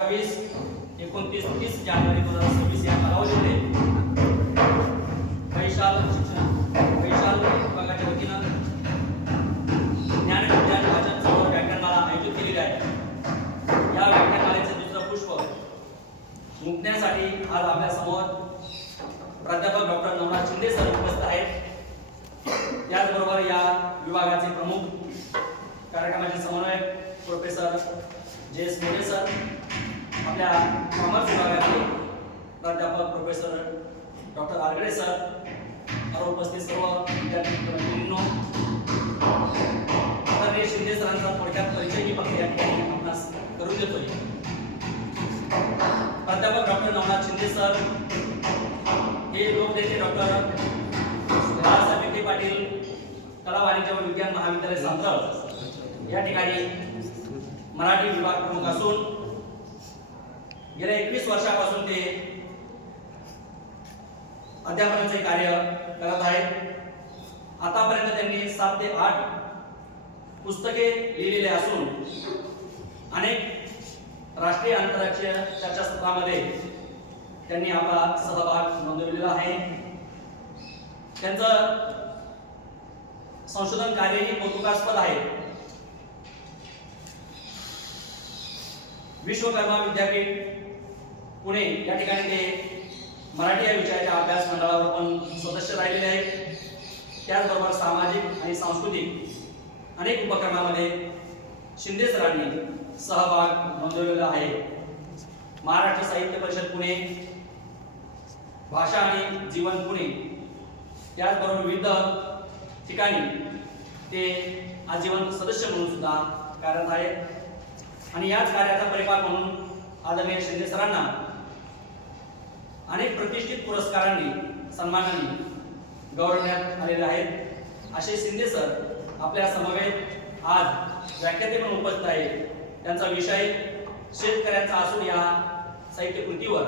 29, 29, 30 जानेवारी 2026 या कालावधीमध्ये वैशाल विभागाच्या वतीनं ज्ञान विज्ञान वाचन चळवळ व्याख्यानमाला आयोजित केलेली आहे. या व्याख्यानमालेचं दुसरं पुष्प मुक्ण्यासाठी आज आपल्यासमोर प्राध्यापक डॉक्टर नवनाथ शिंदे सर उपस्थित आहेत. त्याचबरोबर या विभागाचे प्रमुख कार्यक्रमाचे समन्वयक प्रोफेसर जे.एस. मोरे सर, आपल्या कॉमर्स विभागाचे प्राध्यापक प्रोफेसर डॉक्टर आरगडे सर, उपस्थित सर्व विद्यार्थी मित्रांनो, आदरणीय शिंदे सरांचा थोडक्यात परिचय मी फक्त या ठिकाणी आपणास करून देतोय. प्राध्यापक डॉक्टर नवनाथ शिंदे सर हे लोकनेते डॉक्टर बाळासाहेब विखे पाटील कला वाणिज्य व विज्ञान महाविद्यालय सांद्रळ या ठिकाणी मराठी विभाग प्रमुख असून गेल्या 21 वर्षापासून ते अध्यापनाचे कार्य करत आहेत. आतापर्यंत त्यांनी 7 ते 8 पुस्तके लिहिलेले असून अनेक राष्ट्रीय आंतरराष्ट्रीय चर्चासत्रामध्ये त्यांनी आपला सहभाग नोंदवलेला आहे. त्यांचं संशोधन कार्यही कौतुकास्पद आहे. विश्वकर्मा विद्यापीठ पुणे या ठिकाणी ते मराठी या विषयाच्या अभ्यास मंडळावर पण सदस्य राहिलेले आहेत. त्याचबरोबर सामाजिक आणि सांस्कृतिक अनेक उपक्रमामध्ये शिंदे सरांनी सहभाग नोंदवलेला आहे. महाराष्ट्र साहित्य परिषद पुणे, भाषा आणि जीवन पुणे, त्याचबरोबर विविध ठिकाणी ते आजीवन सदस्य म्हणून सुद्धा कार्यरत आहेत. आणि याच कार्याचा परिपाक म्हणून आदरणीय शिंदे सरांना अनेक प्रतिष्ठित पुरस्कारांनी सन्मानाने गौरवण्यात आलेले आहेत. असे शिंदे सर आपल्या समवेत आज व्याख्याते पण उपस्थित आहे. त्यांचा विषय शेतकऱ्यांचा असून या साहित्य कृतीवर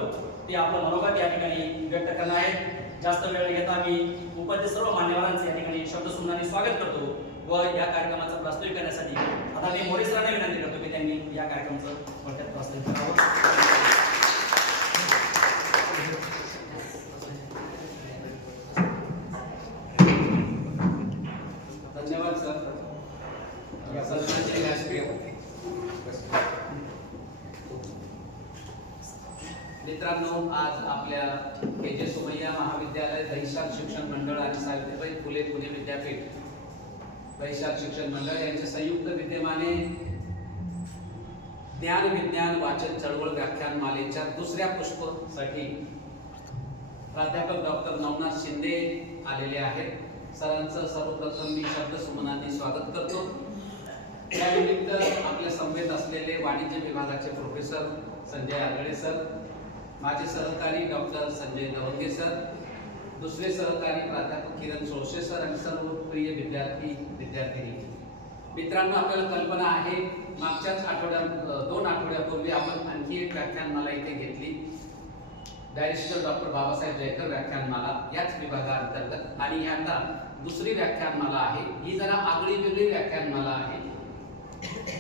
ते आपलं मनोगत या ठिकाणी व्यक्त करणार आहेत. जास्त वेळ घेता मी उपस्थित सर्व मान्यवरांचे या ठिकाणी शब्दसुमनाने स्वागत करतो व या कार्यक्रमाचं प्रास्ताविक करण्यासाठी आता मी मोरे सरांना विनंती करतो की त्यांनी या कार्यक्रमाचं थोडक्यात प्रास्ताविक करावं. धन्यवाद सर. या सत्राचे व्यासपीठ मित्रांनो, आज आपल्या के.जे. सोमय्या महाविद्यालय वैशाल शिक्षण मंडळ आणि सावित्रीबाई फुले पुणे विद्यापीठ वैशाल शिक्षण मंडळ यांच्या संयुक्त विद्यमाने ज्ञान विज्ञान वाचन चळवळ व्याख्यानमालेच्या दुसऱ्या पुष्पसाठी प्राध्यापक डॉक्टर नवनाथ शिंदे आलेले आहेत. सरांचं सर्वप्रथम मी शब्दसुमनांनी स्वागत करतो. त्यानिमित्त आपल्या समवेत असलेले वाणिज्य विभागाचे प्रोफेसर संजय आरगडे सर, माझे सहकारी डॉक्टर संजय दवंगे सर, दुसरे सहकारी प्राध्यापक किरण सोळशे सर आणि सर्व प्रिय विद्यार्थी मित्रांनो, आपल्याला कल्पना आहे मागच्याच आठवड्यात 2 आठवड्यापूर्वी आपण आणखी एक व्याख्यानमाला इथे घेतली, बॅरिस्टर डॉक्टर बाबासाहेब जयकर व्याख्यानमाला याच विभागाअंतर्गत. आणि ही आता दुसरी व्याख्यानमाला आहे. ही जरा आगळी वेगळी व्याख्यानमाला आहे.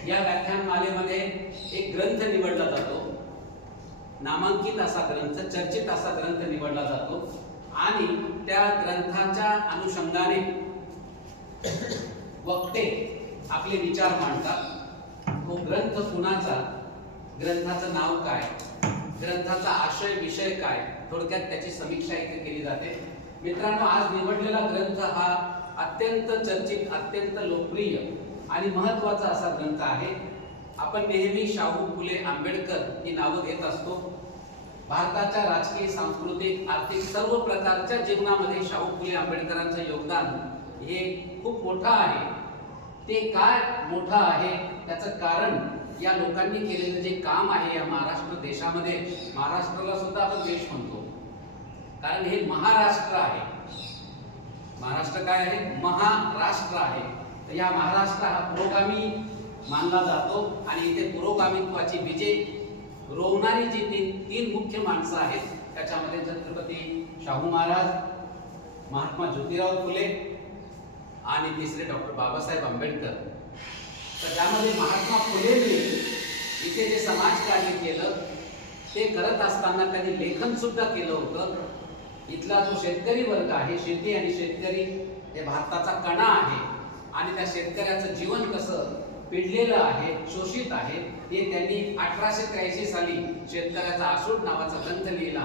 या व्याख्यानमालेमध्ये एक ग्रंथ निवडला जातो, नामांकित असा ग्रंथ, चर्चित असा ग्रंथ निवडला जातो आणि त्या ग्रंथाच्या अनुषंगाने वक्ते आपले विचार मांडतात. तो ग्रंथ कुणाचा, ग्रंथाचं नाव काय, ग्रंथाचा आशय विषय काय, थोडक्यात त्याची समीक्षा इथे केली जाते. मित्रांनो, आज निवडलेला ग्रंथ हा अत्यंत चर्चित, अत्यंत लोकप्रिय आणि महत्त्वाचा असा ग्रंथ आहे. आपण नेहमी शाहू फुले आंबेडकर ही नावं घेत असतो. भारताच्या राजकीय, सांस्कृतिक, आर्थिक सर्व प्रकारच्या जीवनामध्ये शाहू फुले आंबेडकरांचं योगदान हे खूप मोठं आहे. ते काय मोठं आहे त्याचं कारण या लोकांनी केलेलं जे काम आहे या महाराष्ट्र देशामध्ये, महाराष्ट्राला सुद्धा आपण देश म्हणतो कारण हे महाराष्ट्र आहे. महाराष्ट्र काय आहे? महाराष्ट्र आहे. तर या महाराष्ट्र हा पुरोगामी मानला जातो आणि इथे पुरोगामित्वाची बीजे रोवणारी जी तीन मुख्य माणसं आहेत त्याच्यामध्ये छत्रपती शाहू महाराज, महात्मा ज्योतिराव फुले आणि तिसरे डॉक्टर बाबासाहेब आंबेडकर. तर त्यामध्ये महात्मा फुलेंनी इथे जे समाजकार्य केलं ते करत असताना त्यांनी लेखन सुद्धा केलं होतं. इथला जो शेतकरी वर्ग आहे, शेती आणि शेतकरी हे भारताचा कणा आहे आणि त्या शेतकऱ्याचं जीवन कसं पिडलेलं आहे, शोषित आहे, हे त्यांनी 1883 साली शेतकऱ्याचा आसूड नावाचा ग्रंथ लिहिला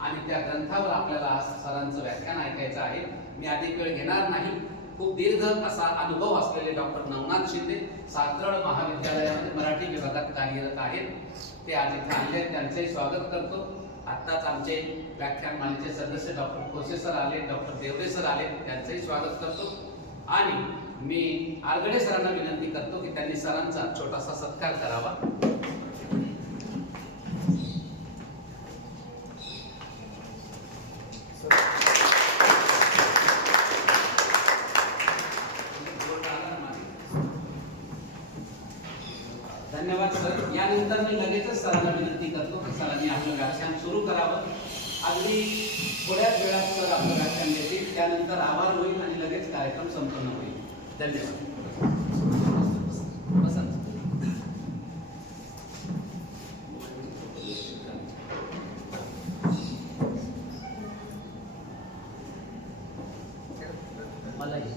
आणि त्या ग्रंथावर आपल्याला आज सरांचं व्याख्यान ऐकायचं आहे. मी अधिक वेळ घेणार नाही. खूप दीर्घ असा अनुभव असलेले डॉक्टर नवनाथ शिंदे सातरळ महाविद्यालयामध्ये मराठी विभागात कार्यरत आहेत. ते आज इथे आले, त्यांचंही स्वागत करतो. आत्ताच आमचे व्याख्यानमालेचे सदस्य डॉक्टर खोसे सर आले, डॉक्टर देवरे सर आले, त्यांचंही स्वागत करतो. आणि मी आरगडे सरांना विनंती करतो की त्यांनी सरांचा छोटासा सत्कार करावा. धन्यवाद सर. यानंतर मी लगेचच सरांना विनंती करतो की सरांनी आपलं व्याख्यान सुरू करावं. अगदी थोड्याच वेळात सर आपलं व्याख्यान देतील. त्यानंतर आभार होईल आणि लगेच कार्यक्रम संपन्न होईल. धन्यवाद. मलाही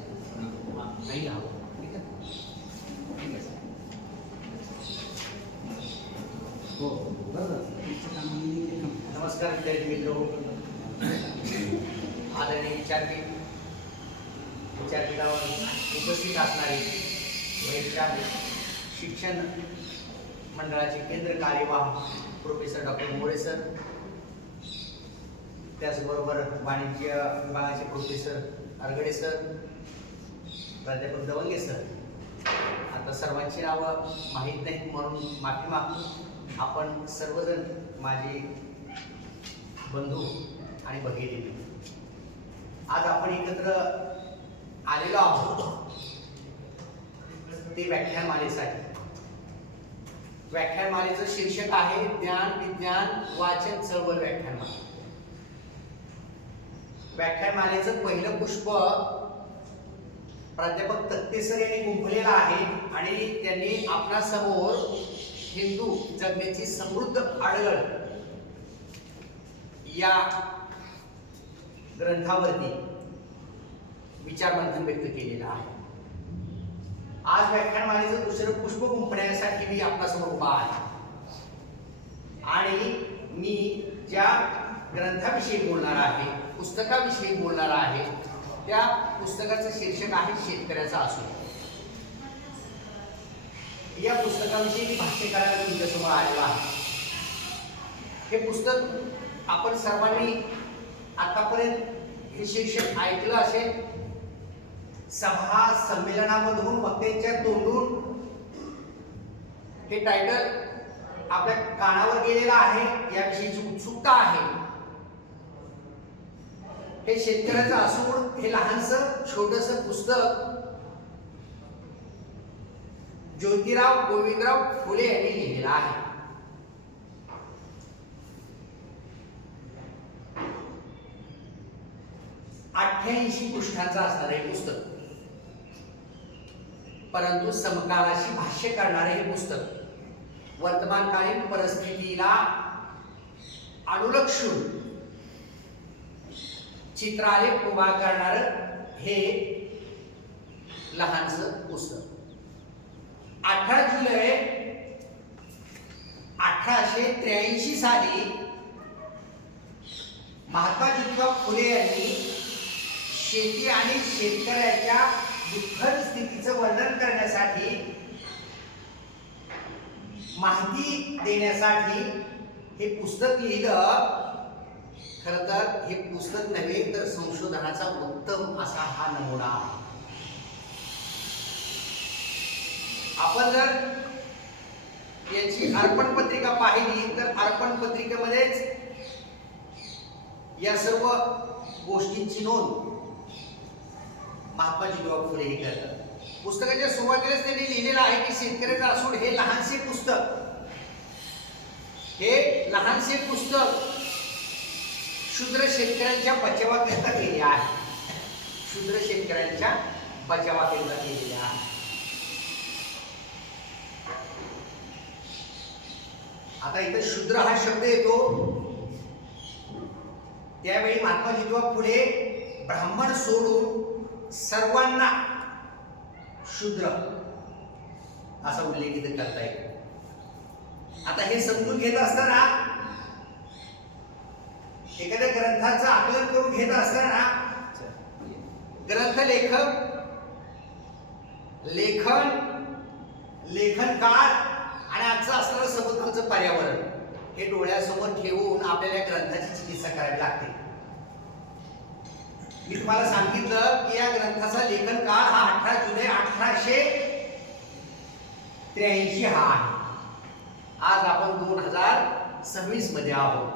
नाही हवं. ठीक आहे, ठीक आहे सर. हो बरोबर. नमस्कार विद्यार्थी मित्र, आदरणीय विद्यापीठावर उपस्थित असणारे वैशाख शिक्षण मंडळाचे केंद्र कार्यवाह प्रोफेसर डॉक्टर मोरे सर, त्याचबरोबर वाणिज्य विभागाचे प्रोफेसर आरगडे सर, प्राध्यापक दवंगे सर. आता सर्वांची नावं माहीत नाहीत म्हणून माफी मागतो. आपण सर्वजण माझे बंधू आणि भगिनी, आज आपण एकत्र आलेलो आहोत ते व्याख्यानमालेसाठी. व्याख्यानमालेचं शीर्षक आहे ज्ञान विज्ञान वाचन चळवळ व्याख्यानमाला. व्याख्यानमालेचं पहिलं पुष्प प्राध्यापक तक्तेसर यांनी गुंफलेलं आहे आणि त्यांनी आपणासमोर हिंदू जगण्याची समृद्ध आडगळ या ग्रंथावरती विचारमंथन व्यक्त केलेलं आहे. आज व्याख्यानमालेचं दुसरं पुष्प गुंफण्यासाठी मी आपल्यासमोर उभा आहे आणि मी ज्या ग्रंथाविषयी बोलणार आहे, पुस्तकाविषयी बोलणार आहे, त्या पुस्तकाचं शीर्षक आहे शेतकऱ्याचा आसूड. या पुस्तकाविषयी मी भाष्य करायला तुमच्यासमोर आलेलो आहे. हे पुस्तक आपण सर्वांनी आतापर्यंत हे शीर्षक ऐकलं असेल. सभा संमेलनामधून वक्त्यांच्या तोंडून हे टायटल आपल्या कानावर गेलेलं आहे. याविषयीची उत्सुकता आहे. हे शेतकऱ्याचं आसूड हे लहानसं छोटंसं पुस्तक ज्योतिराव गोविंदराव फुले यांनी लिहिलेलं आहे. 88 पृष्ठांचं असणार हे पुस्तक, परंतु समकालाशी भाष्य करणारे हे पुस्तक वर्तमानकालीन परिस्थितीला अनुलक्षून चित्रालेख उभा करणार हे लहानसं पुस्तक. 18 जुलै 1883 साली महात्मा ज्योतिबा फुले यांनी शेती आणि शेतकऱ्याच्या दुःखद स्थितीचं वर्णन करण्यासाठी, माहिती देण्यासाठी हे पुस्तक लिहिलं. खरं तर हे पुस्तक नव्हे तर संशोधनाचा उत्तम असा हा नमुना आहे. आपण जर याची अर्पण पत्रिका पाहिली तर अर्पण पत्रिकेमध्येच या सर्व गोष्टींची नोंद महात्मा ज्योतिबा फुले हे करतात. पुस्तकाच्या सुरुवातीलाच त्यांनी लिहिलेलं आहे की शेतकऱ्याचं आसूड हे लहानसे पुस्तक, हे लहानसे पुस्तक शूद्र शेतकऱ्यांच्या बचावाकरिता केले आहे. शूद्र शेतकऱ्यांच्या बचावाकरिता केलेले आहे. आता इथं शूद्र हा शब्द येतो त्यावेळी महात्मा ज्योतिबा फुले ब्राह्मण सोडून सर्वांना शूद्र असा उल्लेख इथे करता येईल. आता हे समजून घेत असताना एखाद्या ग्रंथाचं आकलन करून घेत असताना ग्रंथ लेखक लेखन काळ आणि आजचं असणारं सभोवतालचं पर्यावरण हे डोळ्यासमोर ठेवून आपल्याला या ग्रंथाची चिकित्सा करावी लागते. मी तुम्हाला सांगितलं की या ग्रंथाचा लेखन काळ हा 18 जुलै 1883 हा आहे. आज आपण 2026 मध्ये आहोत.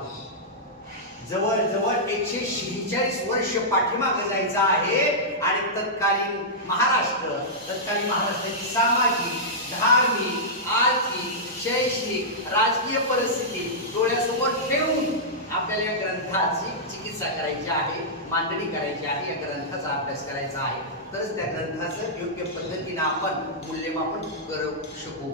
जवळजवळ 146 वर्ष पाठीमागे जायचं आहे आणि तत्कालीन महाराष्ट्राची सामाजिक, धार्मिक, आर्थिक, शैक्षणिक, राजकीय परिस्थिती डोळ्यासमोर ठेवून आपल्याला या ग्रंथाची चिकित्सा करायची आहे, मांडणी करायची आहे, या ग्रंथाचा अभ्यास करायचा आहे. तरच त्या ग्रंथाचं योग्य पद्धतीने आपण मूल्यमापन करू शकू.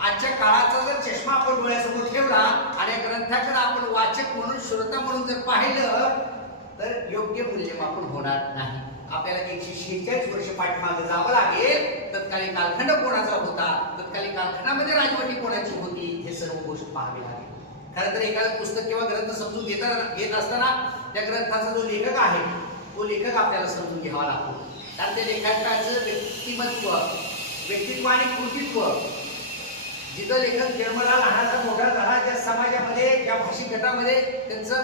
आजच्या काळाचा जर चष्मा आपण डोळ्यासमोर ठेवला आणि या ग्रंथाकडे आपण वाचक म्हणून, श्रोता म्हणून जर पाहिलं तर योग्य मूल्यमापन होणार नाही. आपल्याला 146 वर्ष पाठीमागे जावं लागेल. तत्कालीन कालखंड कोणाचा होता, तत्कालीन कालखंडामध्ये राजवटी कोणाची होती, हे सर्व गोष्टी पाहावी लागेल. खरं तर एखादं पुस्तक किंवा ग्रंथ समजून घेत असताना त्या ग्रंथाचा जो लेखक आहे तो लेखक आपल्याला समजून घ्यावा लागतो. कारण त्या लेखकाचं व्यक्तित्व आणि कृतित्व, जिथं लेखक जन्मला, लहानाचा मोठा झाला, ज्या समाजामध्ये, ज्या भाषिक गटामध्ये त्यांचं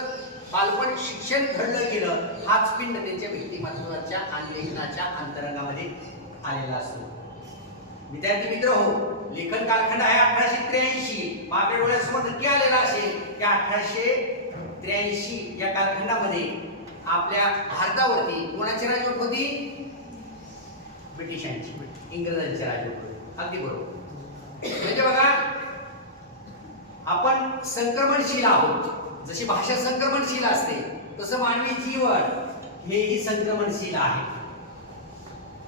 बालपण शिक्षण घडलं गेलं, हाच पिंड त्यांच्या व्यक्तिमत्वाच्या आणि लेखनाच्या अंतरंगामध्ये आलेला असतो. विद्यार्थी मित्र हो, लेखन कालखंड आहे 1883. आपल्या डोळ्यासमोर नक्की आलेला असेल की 1883 या कालखंडामध्ये आपल्या भारतावरती कोणाची राजवट होती? ब्रिटिशांची, इंग्रजांची राजवट होती. अगदी बरोबर. म्हणजे बघा, आपण संक्रमणशील आहोत. जशी भाषा संक्रमणशील असते तसं मानवी जीवन हेही संक्रमणशील आहे.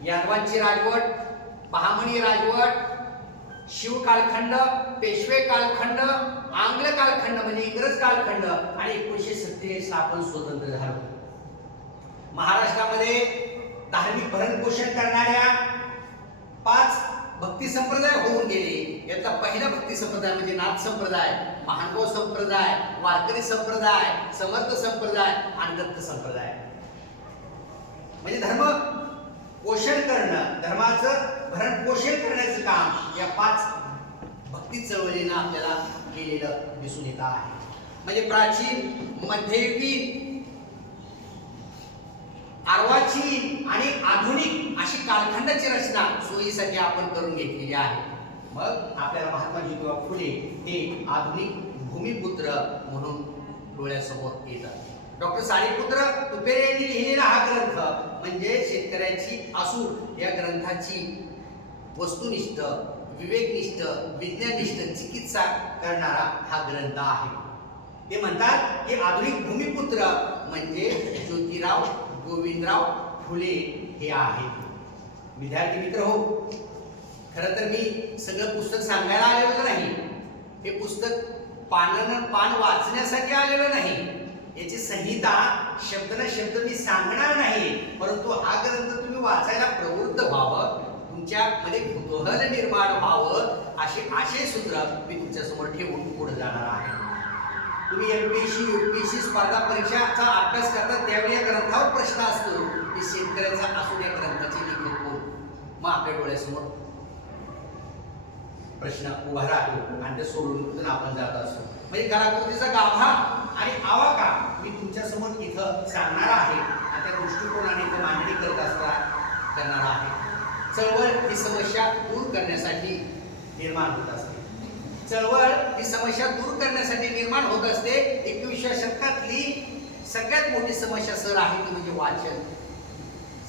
यादवांची राजवट, बहामनी राजवट, शिव कालखंड, पेशवे कालखंड, आंग्ल कालखंड म्हणजे इंग्रज कालखंड आणि 1947 आपण स्वतंत्र झालो. महाराष्ट्रामध्ये धार्मिक भरणपोषण करणाऱ्या 5 भक्ती संप्रदाय होऊन गेले. यातला पहिला भक्ती संप्रदाय म्हणजे नाथ संप्रदाय, महानुभाव संप्रदाय, वारकरी संप्रदाय, समर्थ संप्रदाय आणि दत्त संप्रदाय. म्हणजे धर्म पोषण करणं, धर्माचं भरण पोषण करण्याचं काम या 5 भक्ती चळवळीनं आपल्याला केलेलं दिसून येत आहे. म्हणजे प्राचीन, मध्ययुगीन, अर्वाचीन आणि आधुनिक अशी कालखंडाची रचना सोयीसाठी आपण करून घेतलेली आहे. मग आपल्याला महात्मा ज्योतिबा फुले हे आधुनिक भूमिपुत्र म्हणून डोळ्यासमोर येतात. डॉक्टर सारीपुत्र तुपेरे यांनी लिहिलेला हा ग्रंथ म्हणजे शेतकऱ्याची आसूड या ग्रंथाची वस्तुनिष्ठ, विवेकनिष्ठ, विज्ञाननिष्ठ चिकित्सा करणारा हा ग्रंथ आहे. ते म्हणतात की आधुनिक भूमिपुत्र म्हणजे ज्योतिराव गोविंदराव फुले हे आहेत. विद्यार्थी मित्र हो, खरं तर मी सगळं पुस्तक सांगायला आलेलं नाही. हे पुस्तक पान वाचण्यासाठी आलेलं नाही. याची संहिता शब्द न शब्द मी सांगणार नाही, परंतु हा ग्रंथ तुम्ही वाचायला प्रवृत्त व्हावं, तुमच्यामध्ये कुतूहल निर्माण व्हावं असे आशय सूत्र मी तुमच्या समोर ठेवून पुढे जाणार आहे. तुम्ही एमपीएससी, यूपीएससी स्पर्धा परीक्षाचा अभ्यास करता त्यावेळी या ग्रंथावर प्रश्न असतो की शेतकऱ्याचा असून या ग्रंथाचे लेखक कोण? मग आपल्या डोळ्यासमोर प्रश्न उभा राहतो आणि ते सोडून आपण जात असतो. म्हणजे कलाकृतीचा गाभा आणि आवाका मी तुमच्या समोर इथं सांगणार आहे आणि त्या दृष्टिकोनाने इथं मांडणी करणार आहे. चळवळ ही समस्या दूर करण्यासाठी निर्माण होत असते. चळवळ ही समस्या दूर करण्यासाठी निर्माण होत असते. 21व्या शतकातली सगळ्यात मोठी समस्या सर आहे ती म्हणजे वाचन.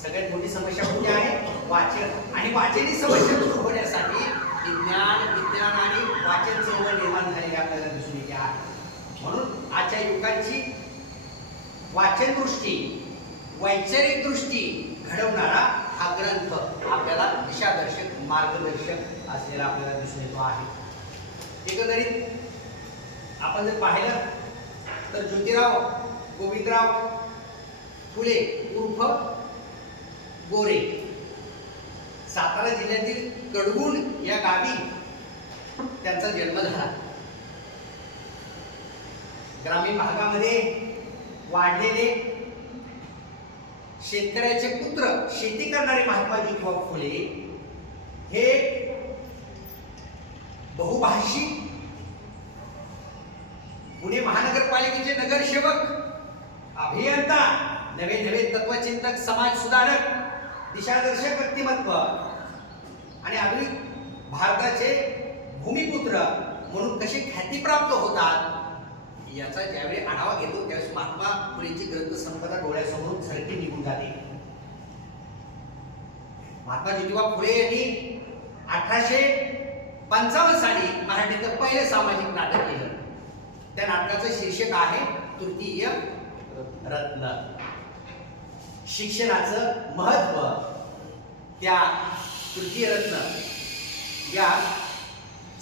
सगळ्यात मोठी समस्या कोणती आहे? वाचन. आणि वाचनी समस्या दूर होण्यासाठी विज्ञान आणि वाचन चळवळ निर्माण झालेली आपल्याला दिसून येते आहे. म्हणून आजच्या युगाची वाचन दृष्टी, वैचारिक दृष्टी घडवणारा हा ग्रंथ आपल्याला दिशादर्शक, मार्गदर्शक असलेला आपल्याला दिसून येतो आहे. एकंदरीत आपण जर पाहिलं तर ज्योतिराव गोविंदराव फुले उर्फ गोरे सातारा जिल्ह्यातील कडगुण या गावी त्यांचा जन्म झाला. ग्रामीण भागामध्ये वाढलेले शेतकऱ्याचे पुत्र शेती करणारे महात्मा ज्योतिबा फुले हे बहुभाषिक पुणे महानगरपालिकेचे नगरसेवक, अभियंता, नवे नवे तत्वचिंतक, समाज सुधारक, दिशादर्शक व्यक्तिमत्व आणि आधुनिक भारताचे भूमिपुत्र म्हणून कसे ख्यातीप्राप्त होतात याचा ज्यावेळी आढावा घेतो त्यावेळेस महात्मा फुलेंची ग्रंथ संपदा डोळ्यासमोरून झळके निघून जाते. महात्मा ज्योतिबा फुले यांनी 1855 साली मराठीतलं पहिलं सामाजिक नाटक केलं. त्या नाटकाचं शीर्षक आहे तृतीय रत्न. शिक्षणाचं महत्व त्या तृतीय रत्न या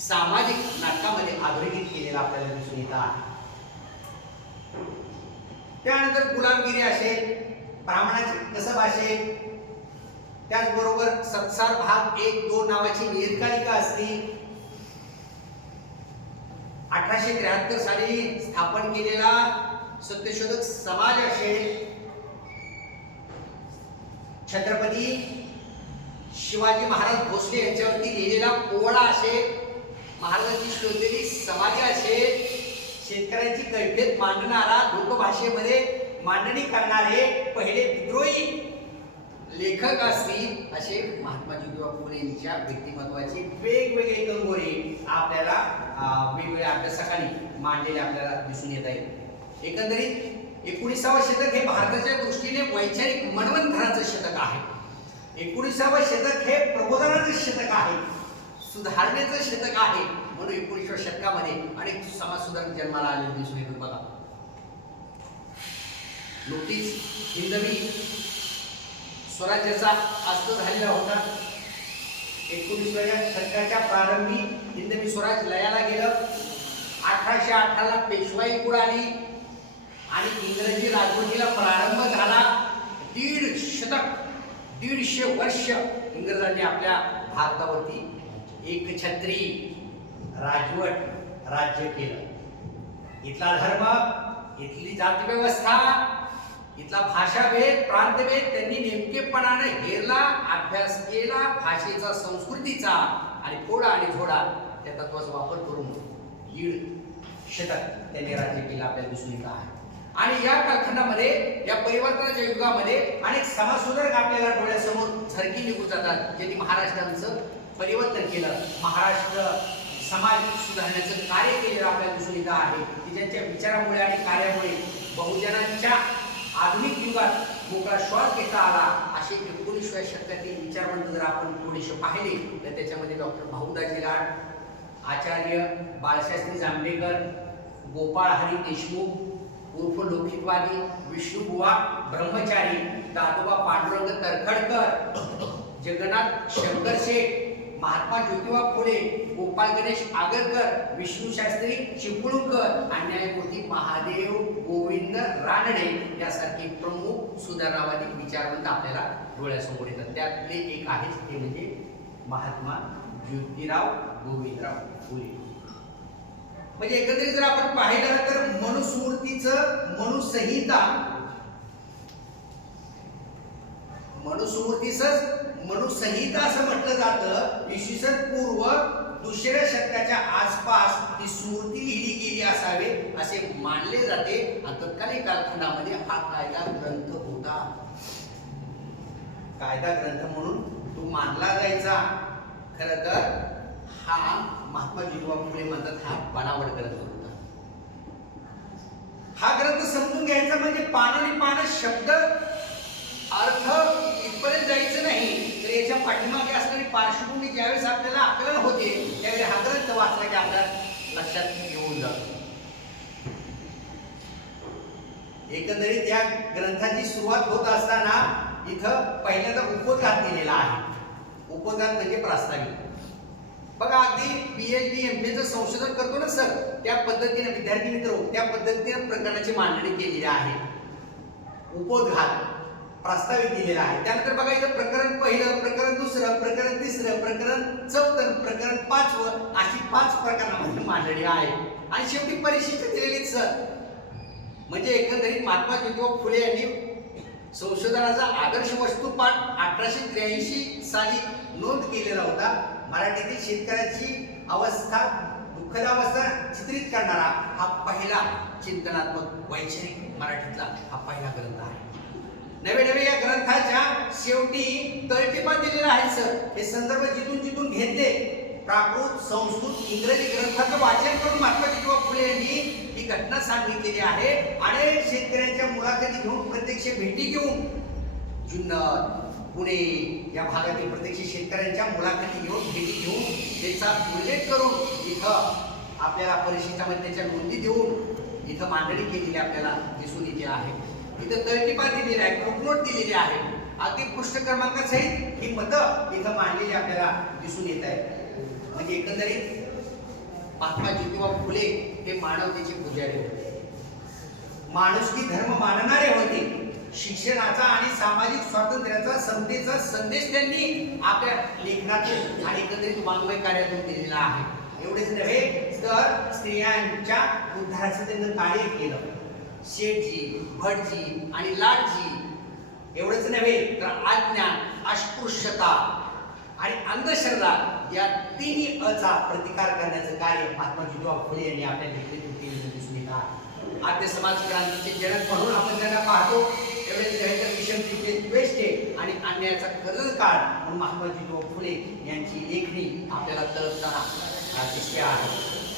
सामाजिक नाटकामध्ये अधोरेखित केलेलं आपल्याला दिसून येत आहे. त्यानंतर गुलामगिरी असेल, ब्राह्मणाची कसब असेल, त्याचबरोबर सत्सार भाग 1-2 नावाची नियतकालिका असती. 1873 साली स्थापन केलेला सत्यशोधक समाज असेल, छत्रपती शिवाजी महाराज भोसले यांच्यावरती लिहिलेला पोवाडा असेल, महाराजांची शोधलेली समाधी असेल, शेतकऱ्यांची कैफियत मांडणारा लोकभाषेमध्ये मांडणी करणारे पहिले विद्रोही लेखक असतील, असे महात्मा ज्योतिबा फुले यांच्या व्यक्तिमत्वाचे वेगवेगळे कंगोरे आपल्याला वेगवेगळ्या अभ्यासकांनी मांडलेले आपल्याला दिसून येत आहेत. एकंदरीत 19सावं शतक हे भारताच्या दृष्टीने वैचारिक मनवंथराचं शतक आहे. 19सावं शतक हे प्रबोधनाचं शतक आहे, सुधारणेचं शतक आहे. म्हणून 19व्या शतकामध्ये अनेक समाज सुधारक जन्माला आलेले दिसून येतात. बघा, नुकतीच हिंदवी स्वराज्याचा अस्त झालेला होता. 19व्या शतकाच्या प्रारंभी हिंदवी स्वराज लयाला गेलं. 1808 ला पेशवाई उडाली आणि इंग्रजी राजवटीला प्रारंभ झाला. 150 वर्ष इंग्रजांनी आपल्या भारतावरती एकछत्री राजवट राज्य केलं. इथला धर्म, इथली जाती व्यवस्था, इथला भाषाभेद, प्रांतभेद त्यांनी नेमकेपणाने हेरला, अभ्यास केला. भाषेचा, संस्कृतीचा आणि फोडा आणि झोडा त्या तत्वाचा वापर करून 1.5 शतक त्यांनी राज्य केलं आपल्याला दिसून येत आहे. आणि या कालखंडामध्ये, या परिवर्तनाच्या युगामध्ये अनेक समाजसुधारक आपल्याला डोळ्यासमोर झळकी निघून जातात, ज्यांनी महाराष्ट्राचं परिवर्तन केलं, महाराष्ट्र समाज सुधारण्याचं कार्य केलेलं आपल्याला दिसून येत आहे. की ज्यांच्या विचारामुळे आणि कार्यामुळे बहुजनांच्या आधुनिक युगात मोकळा श्वास घेता आला. असे 19व्या शतकातील विचारवंत जर आपण थोडेसे पाहिले तर त्याच्यामध्ये डॉक्टर भाऊदाजी लाड, आचार्य बाळशास्त्री जांभेकर, गोपाळ हरी देशमुख उर्फ लोकहितवादी, विष्णुबुवा ब्रह्मचारी, दादोबा पांडुरंग तरखडकर, जगन्नाथ शंकर शेठ, महात्मा ज्योतिबा फुले, गोपाळ गणेश आगरकर, विष्णू शास्त्री चिपळूणकर आणि न्यायमूर्ती महादेव गोविंद रानडे यासारखे प्रमुख सुधारणावादी विचारवंत आपल्याला डोळ्यासमोर येतात. त्यातले एक आहेत ते म्हणजे महात्मा ज्योतिराव गोविंदराव फुले. म्हणजे एकत्रित जर आपण पाहिलं तर मनुस्मृतीचं मनुसंहिता असं म्हटलं जातं. इसवी पूर्व 200 शतकाच्या आसपास ती स्मृती लिहिली गेली असावे असे मानले जाते. आणि तत्कालीन कालखंडामध्ये हा कायदा ग्रंथ होता. कायदा ग्रंथ म्हणून तो मानला जायचा. खरं तर हा महात्मा ज्योतिबा फुले म्हणतात हा बनावट ग्रंथ होता. हा ग्रंथ समजून घ्यायचा म्हणजे पानाने पानं शब्द अर्थ इथपर्यंत जायचं नाही तर याच्या पाठीमागे असणारी पार्श्वभूमी ज्यावेळेस आपल्याला आकलन होते त्यावेळी हा ग्रंथ वाचला की आपल्या लक्षात येऊन जातो. एकंदरीत या ग्रंथाची सुरुवात होत असताना इथं पहिल्यांदा उपोद्घात दिलेला आहे. उपोद्घात म्हणजे प्रास्ताविक. बघा अगदी PhD MPhilचं संशोधन करतो ना सर, त्या पद्धतीने विद्यार्थी मित्र त्या पद्धतीने प्रकरणाची मांडणी केलेली आहे. उपोद्घात प्रस्तावित दिलेला आहे. त्यानंतर बघा इथं प्रकरण पहिलं, प्रकरण दुसरं, प्रकरण तिसरं, प्रकरण चौथं, प्रकरण पाचवं, अशी 5 प्रकरणामध्ये मांडणी आहे. आणि शेवटी परिशिष्ट दिलेली सर. म्हणजे एकंदरीत महात्मा ज्योतिबा फुले यांनी संशोधनाचा आदर्श वस्तुपाठ 1883 साली नोंद केलेला होता. मराठीतील शेतकऱ्याची अवस्था, दुःखद अवस्था चित्रित करणारा हा पहिला चिंतनात्मक वैचारिक मराठीतला हा पहिला ग्रंथ आहे. नवे नवे या ग्रंथाच्या शेवटी तळटीपा दिलेला आहे सर. हे संदर्भ जिथून घेतले, प्राकृत, संस्कृत, इंग्रजी ग्रंथाचं वाचन करून महात्मा ज्योतिबा फुले यांनी ही घटना सांगितलेली आहे. अनेक शेतकऱ्यांच्या मुलाखती घेऊन, प्रत्यक्ष भेटी घेऊन, जुन्नर, पुणे या भागातील प्रत्यक्ष शेतकऱ्यांच्या मुलाखती घेऊन, भेटी घेऊन, त्याचा उल्लेख करून इथं आपल्याला परिशिष्टामध्ये त्याच्या नोंदी देऊन इथं मांडणी केलेली आपल्याला दिसून येते आहे. इथं तळटीपा दिलेली आहे, फुटनोट दिलेली आहे. अगदी पृष्ठ क्रमांकासहित ही मतं इथं मांडलेली आपल्याला दिसून येत आहे. म्हणजे एकंदरीत महात्मा ज्योतिबा फुले हे मानवतेचे पुजारी होते, माणुसकी धर्म मानणारे होते. शिक्षणाचा आणि सामाजिक स्वातंत्र्याचा, समतेचा संदेश त्यांनी आपल्या लेखनातून आणि एकंदरीत वाङ्मय कार्यातून दिलेला आहे. एवढेच नव्हे तर स्त्रियांच्या उद्धाराचं त्यांनी कार्य केलं. शेठजी, भटजी आणि लाडजी एवढंच नव्हे तर अज्ञान, अस्पृश्यता आणि अंधश्रद्धा या तिन्ही अचा प्रतिकार करण्याचं कार्य महात्मा ज्योतिबा फुले यांनी आपल्या लेखणीतून केलेलं दिसून येत आहे. आद्य समाज क्रांतीचे जनक म्हणून आपण त्यांना पाहतो. एवढेच नव्हे तर विषमतेचे द्वेष्टे आणि अन्यायाचा कर्जकाळ म्हणून महात्मा ज्योतिबा फुले यांची लेखणी आपल्याला तळपताना दिसते आहे.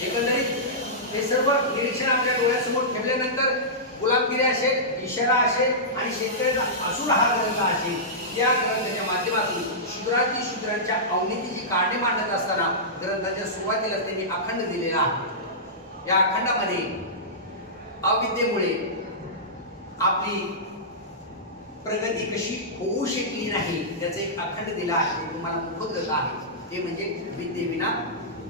एकंदरीत हे सर्व निरीक्षण आपल्या डोळ्यासमोर ठेवल्यानंतर गुलामगिरी असेल, इशारा असेल आणि शेतकऱ्याचा असूर हा ग्रंथ असेल, या ग्रंथाच्या माध्यमातून शूद्रांच्या अवनीतीची कारणे मांडत असताना ग्रंथाच्या सुरुवातीला त्यांनी अखंड दिलेला आहे. या अखंडामध्ये अविद्येमुळे आपली प्रगती कशी होऊ शकली नाही त्याचं एक अखंड दिला आहे. तुम्हाला मुखोद्गत आहे. ते म्हणजे विद्येविना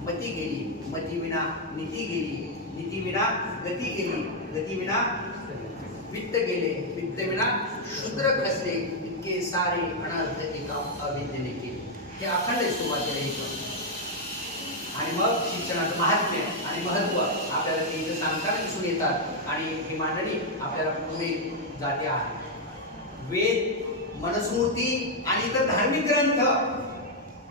मती गेली, मतीविना नीती गेली, नीतीविना गती गेली, गतीविना वित्त गेले, वित्तविना शूद्र खचले, इतके सारे अनर्थ एका अविद्येने केले. हे अखंड सुरुवातीला येतं. आणि मग शिक्षणाचं महात्म्य आणि महत्त्व आपल्याला ते इथं सांगताना दिसून येतात. आणि ही मांडणी आपल्याला पुढे जाते आहे. वेद, मनुस्मृती आणि इतर धार्मिक ग्रंथ,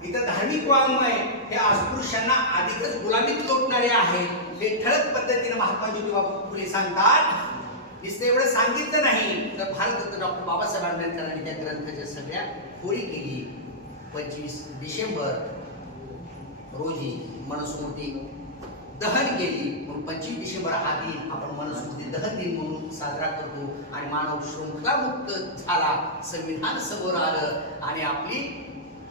इथं धार्मिक वाङ्मय हे अस्पृश्यांना अधिकच गुलामीत लोटणारे आहे. हे ठळक पद्धतीने महात्मा ज्योतिबा फुले सांगतात. नुसतं एवढं सांगितलं नाही तर भारतरत्न डॉक्टर बाबासाहेब आंबेडकरांनी त्या ग्रंथाच्या सगळ्या खोरी केली. 25 डिसेंबर रोजी मनुस्मृती दहन केली. म्हणून 25 डिसेंबर हा दिन आपण मनुस्मृती दहन दिन म्हणून साजरा करतो. आणि मानव शृंखलामुक्त झाला, संविधान समोर आलं आणि आपली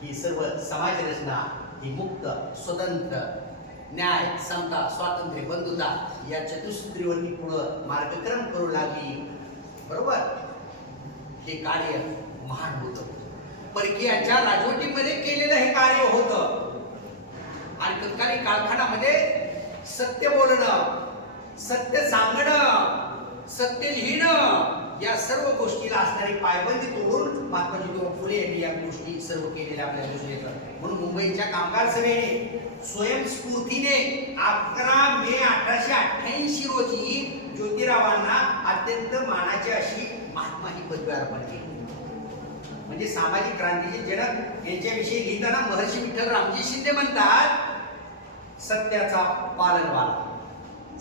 ही सर्व समाज रचना ही मुक्त, स्वतंत्र, न्याय, समता, स्वातंत्र्य, बंधुता या चतुसूत्रीवरती पुढं मार्गक्रम करू लागली. बरोबर. हे कार्य महान होतं. परकीयांच्या राजवटीमध्ये केलेलं हे कार्य होतं. आणि तत्कालीन कालखंडामध्ये सत्य बोलणं, सत्य सांगणं, सत्य लिहिणं या सर्व गोष्टीला असणारी पायबंदी तोडून महात्मा ज्योतिबा फुले यांनी या गोष्टी सर्व केलेल्या आपल्याला दिसून येतात. म्हणून मुंबईच्या कामगार सभेने स्वयंस्फूर्तीने 11 मे 1888 रोजी ज्योतिरावांना अत्यंत मानाची अशी महात्मा ही पदवी अर्पण केली. म्हणजे सामाजिक क्रांतीचे जनक यांच्याविषयी लिहिताना महर्षी विठ्ठल रामजी शिंदे म्हणतात, सत्याचा पालनवाला,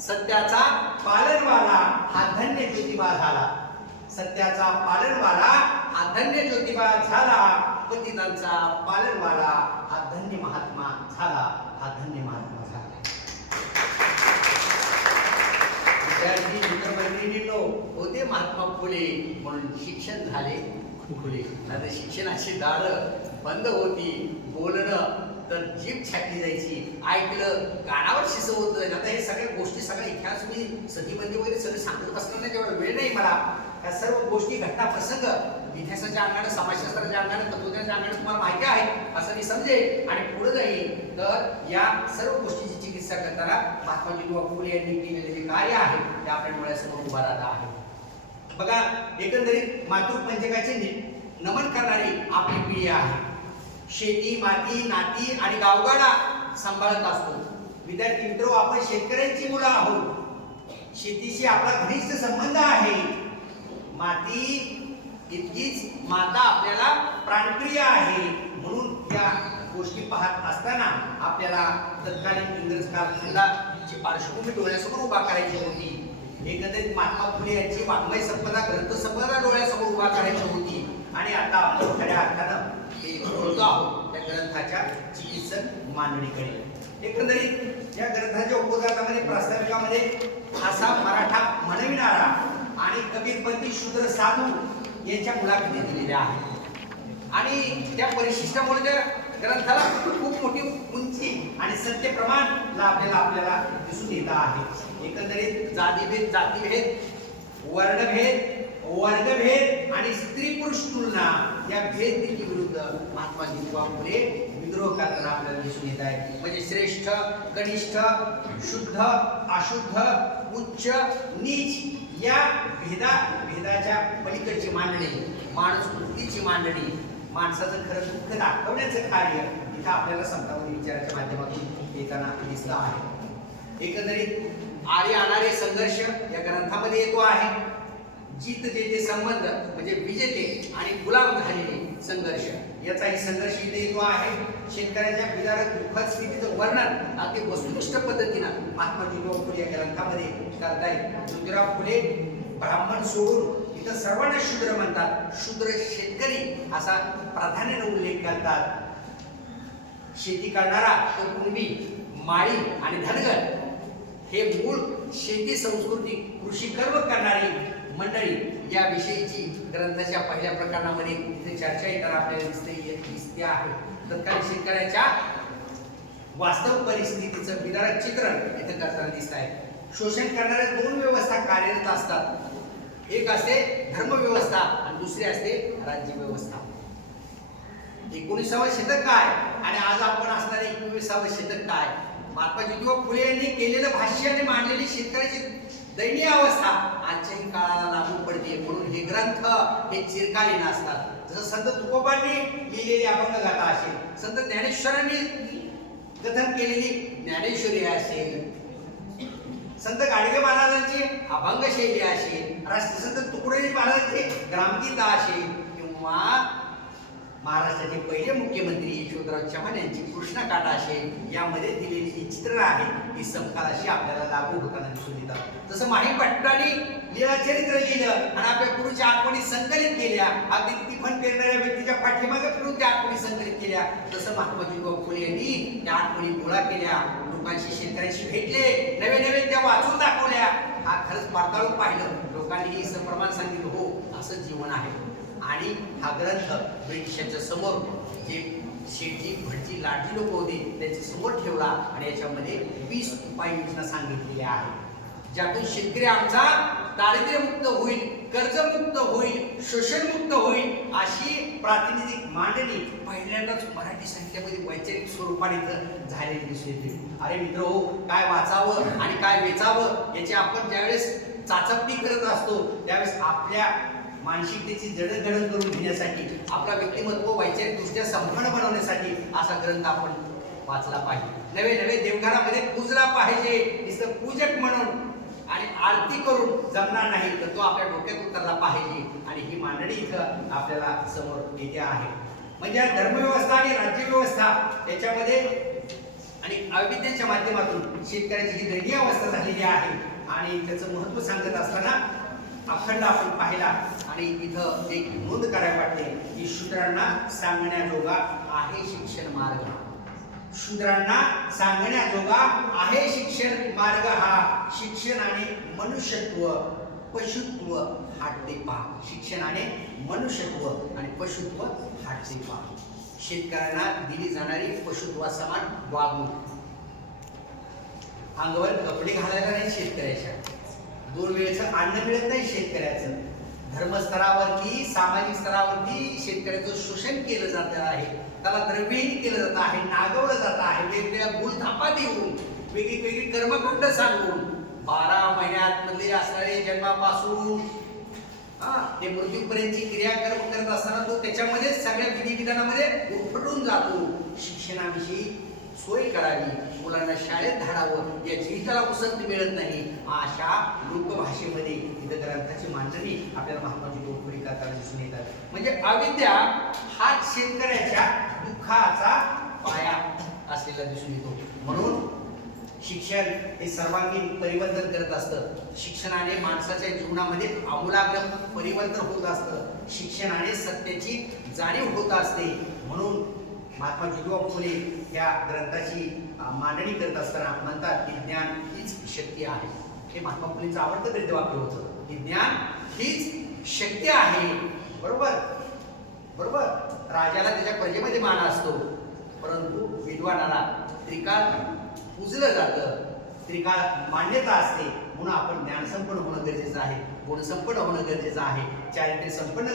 सत्याचा पालनवाला हा धन्य ज्योतिबा झाला. सत्याचा पालनवाला हा धन्य ज्योतिबा झाला. पतितांचा पालनवाला हा धन्य महात्मा झाला. हा धन्य महात्मा झाला. विद्यार्थी मित्रमैत्रिणींनो, होते महात्मा फुले म्हणून शिक्षण झाले फुले. आता शिक्षणाची दारं बंद होती. बोलणं तर जीभ छाटली जायची, ऐकलं कानावर शिसं होत जायचं. आता हे सगळ्या गोष्टी, सगळा इतिहास मी सतीबंदी वगैरे सगळं सांगत बसणार नाही, तेवढा वेळ नाही मला. या सर्व गोष्टी, घटना, प्रसंग इतिहासाच्या अंगाने, समाजशास्त्राच्या अंगाने, तत्वज्ञानाच्या अंगाने तुम्हाला माहिती आहे असं मी समजेल आणि पुढे जाईल. तर या सर्व गोष्टीची चिकित्सा करताना महात्मा ज्योतिबा फुले यांनी केलेले जे कार्य आहे ते आपल्या डोळ्यासमोर उभा राहत आहे. बघा, एकंदरीत मातृपंचकाचे नमन करणारी आपली पिढी आहे. शेती, माती, नाती आणि गावगाडा सांभाळत असतो. विद्यार्थी मित्र, आपण शेतकऱ्यांची मुलं आहोत. शेतीशी आपला घनिष्ठ संबंध आहे. माती इतकीच माता आपल्याला प्राणप्रिय आहे. म्हणून त्या गोष्टी पाहत असताना आपल्याला तत्कालीन इंग्रज कारखान्याची पार्श्वभूमी डोळ्यासमोर उभा करायची होती. एकंदरीत महात्मा फुले यांची वाङ्मय संपदा, ग्रंथ संपदा डोळ्यासमोर उभा करायची होती. आणि आता आपण खऱ्या अर्थानं ते बोलतो आहोत त्या ग्रंथाच्या चिकित्सक मांडणीकडे. एकंदरीत या ग्रंथाच्या उपगाथामध्ये, प्रास्ताविकामध्ये असा मराठा म्हणविणारा आणि कबीरपंथी शूद्र साधू यांच्या मुलाखती दिलेल्या आहेत. आणि त्या परिशिष्टामुळे त्या ग्रंथाला खूप मोठी उंची आणि सत्य प्रमाण आपल्याला दिसून येत आहे. एकंदरीत जातीभेद, जातीभेद, वर्णभेद, वर्गभेद आणि स्त्री पुरुष तुलना या भेद नीती विरुद्ध महात्मा ज्योतिबा फुले विद्रोह करताना आपल्याला दिसून येत आहे. म्हणजे श्रेष्ठ, कनिष्ठ, शुद्ध, अशुद्ध, उच्च, नीच या भेदाच्या पलीकडची मांडणी, माणूस वृत्तीची मांडणी, माणसाचं खरं दुःख दाखवण्याचं कार्य इथं आपल्याला संतावरी विचाराच्या माध्यमातून येताना दिसलं आहे. एकंदरीत आर्य अनार्य संघर्ष या ग्रंथामध्ये येतो आहे. जीत जेते संबंध म्हणजे विजेते आणि गुलाम झालेले संघर्ष, याचाही संघर्ष इथे येतो आहे. शेतकऱ्याच्या विदारक दुःखद स्थितीचं वर्णन अगदी वस्तुनिष्ठ पद्धतीनं महात्मा ज्योतिबा फुले या ग्रंथामध्ये करतायत. ज्योतिराव फुले ब्राह्मण सोडून इथं सर्वांना शूद्र म्हणतात. शूद्र शेतकरी असा प्राधान्याने उल्लेख करतात. शेती करणारा तो कुणबी, माळी आणि धनगर हे मूळ शेती संस्कृती, कृषी कर्म करणारी मंडळी याविषयीची ग्रंथाच्या पहिल्या प्रकरणामध्ये इथे चर्चा येताना आपल्याला दिसते आहे. तत्कालीन शेतकऱ्याच्या वास्तव परिस्थितीचं विदारक चित्रण इथे करताना दिसत आहे. शोषण करणाऱ्या दोन व्यवस्था कार्यरत असतात. एक असते धर्मव्यवस्था आणि दुसरी असते राज्य व्यवस्था. 19वे शतक काय आणि आज आपण असणारे 21वे शतक काय? महात्मा ज्योतिबा फुले यांनी केलेलं भाष्य आणि मांडलेली शेतकऱ्याची दैनीय अवस्था आजच्याही काळाला लागू पडते. म्हणून हे ग्रंथ हे चिरकालीन असतात. जसं संत तुकोबांनी लिहिलेली अभंग गाथा असेल, संत ज्ञानेश्वरांनी कथन केलेली ज्ञानेश्वरी असेल, संत गाडगे महाराजांची अभंग शैली असेल, राष्ट्रसंत तुकडोजी महाराजांची ग्रामगीता असेल, किंवा महाराष्ट्राचे पहिले मुख्यमंत्री यशवंतराव चव्हाण यांची कृष्णकाठ असेल, यामध्ये दिलेली जी चित्र आहे ती समकालाशी आपल्याला लागू होताना दिसून येतात. जसं माही भट्टांनी लीळाचरित्र लिहिलं आणि आपल्या गुरुच्या आठवणी संकलित केल्या, अगदी टिफन पेरणाऱ्या व्यक्तीच्या पाठीमागे फिरून त्या आठवणी संकलित केल्या, तसं महात्मा ज्योतिबा फुले यांनी त्या आठवणी गोळा केल्या, लोकांशी, शेतकऱ्यांशी भेटले, नवे नवे त्या वाचून दाखवल्या. हा खरंच पारताळून पाहिलं, लोकांनी प्रमाण सांगितलं हो असं जीवन आहे. आणि हा ग्रंथ ब्रिटिशांच्या समोर जे शेठजी, भटजी, लाडजी लोक होते त्यांच्या समोर ठेवला आणि याच्यामध्ये 20 उपाययोजना सांगितलेल्या आहेत, ज्यातून शेतकरी आमचा दारिद्र्यमुक्त होईल, कर्जमुक्त होईल, शोषणमुक्त होईल अशी प्रातिनिधिक मांडणी पहिल्यांदाच मराठी साहित्यामध्ये वैचारिक स्वरूपाने झालेली दिसून येते. अरे मित्र, काय वाचावं आणि काय वेचावं याची आपण ज्यावेळेस चाचपणी करत असतो त्यावेळेस आपल्या मानसिकतेची जडणघडण करून घेण्यासाठी, आपला व्यक्तिमत्व वैचारिक दृष्ट्या संपन्न बनवण्यासाठी असा ग्रंथ आपण वाचला पाहिजे. नवे नवे देवघरामध्ये पूजला पाहिजे. नुसतं पूजक म्हणून आणि आरती करून जमणार नाही, तर तो आपल्या डोक्यात उतरला पाहिजे. आणि ही मांडणी इथं आपल्याला समोर येते आहे. म्हणजे धर्मव्यवस्था आणि राज्यव्यवस्था याच्यामध्ये आणि अविद्येच्या माध्यमातून शेतकऱ्याची ही दैनीय अवस्था झालेली आहे आणि त्याचं महत्त्व सांगत असताना अखंड आपण पाहिला. आणि इथं एक नोंद करायला वाटते की शूद्रांना सांगण्याजोगा आहे शिक्षण मार्ग. शूद्रांना सांगण्याजोगा आहे शिक्षण मार्ग. हा शिक्षणाने मनुष्यत्व, पशुत्व हाटते पहा. शिक्षणाने मनुष्यत्व आणि पशुत्व हाटते पहा. शेतकऱ्यांना दिली जाणारी पशुत्वासमान वागणूक, अंगावर कपडे घालायला नाही शेतकऱ्याच्या, 2 वेळेचं अन्न मिळत नाही शेतकऱ्याचं, धर्मस्तरावरती, सामाजिक स्तरावरती शेतकऱ्याचं शोषण केलं जात आहे, त्याला द्रव्यहीन केलं जात आहे, नागवलं जात आहे, वेगवेगळ्या भूलथापा देऊन, वेगळी कर्मकुंड सांगून 12 महिन्यात मध्ये असणारे जन्मापासून ते मृत्यूपर्यंतची क्रियाकर्म करत असताना तो त्याच्यामध्ये सगळ्या विधिविधानामध्ये उरफटून जातो. शिक्षणाविषयी सोय करावी, मुलांना शाळेत धाडावं याची त्याला उसंत मिळत नाही. अशा लोकभाषेमध्ये इथं ग्रंथाची मांडणी आपल्याला महात्माजी गोडखोरी करताना दिसून येतात. म्हणजे अविद्या हा शेतकऱ्याच्या दुःखाचा पाया असलेला दिसून येतो. म्हणून शिक्षण हे सर्वांगीण परिवर्तन करत असतं. शिक्षणाने माणसाच्या जीवनामध्ये आमूलाग्र परिवर्तन होत असतं. शिक्षणाने सत्याची जाणीव होत असते. म्हणून महात्मा ज्योतिबा फुले या ग्रंथाची मांडणी करत असताना म्हणतात की ज्ञान हीच शक्ती आहे. हे महात्मा फुलेंचं आवडतं गद्य वाक्य होतं की ज्ञान हीच शक्ती आहे. बरोबर बरोबर. राजाला त्याच्या प्रजेमध्ये मान असतो, परंतु विद्वानाला त्रिकाळ पूजलं जातं, त्रिकाळ मान्यता असते. म्हणून आपण ज्ञानसंपन्न होणं गरजेचं आहे, गुणसंपन्न होणं गरजेचं आहे, चारित्र्य संपन्न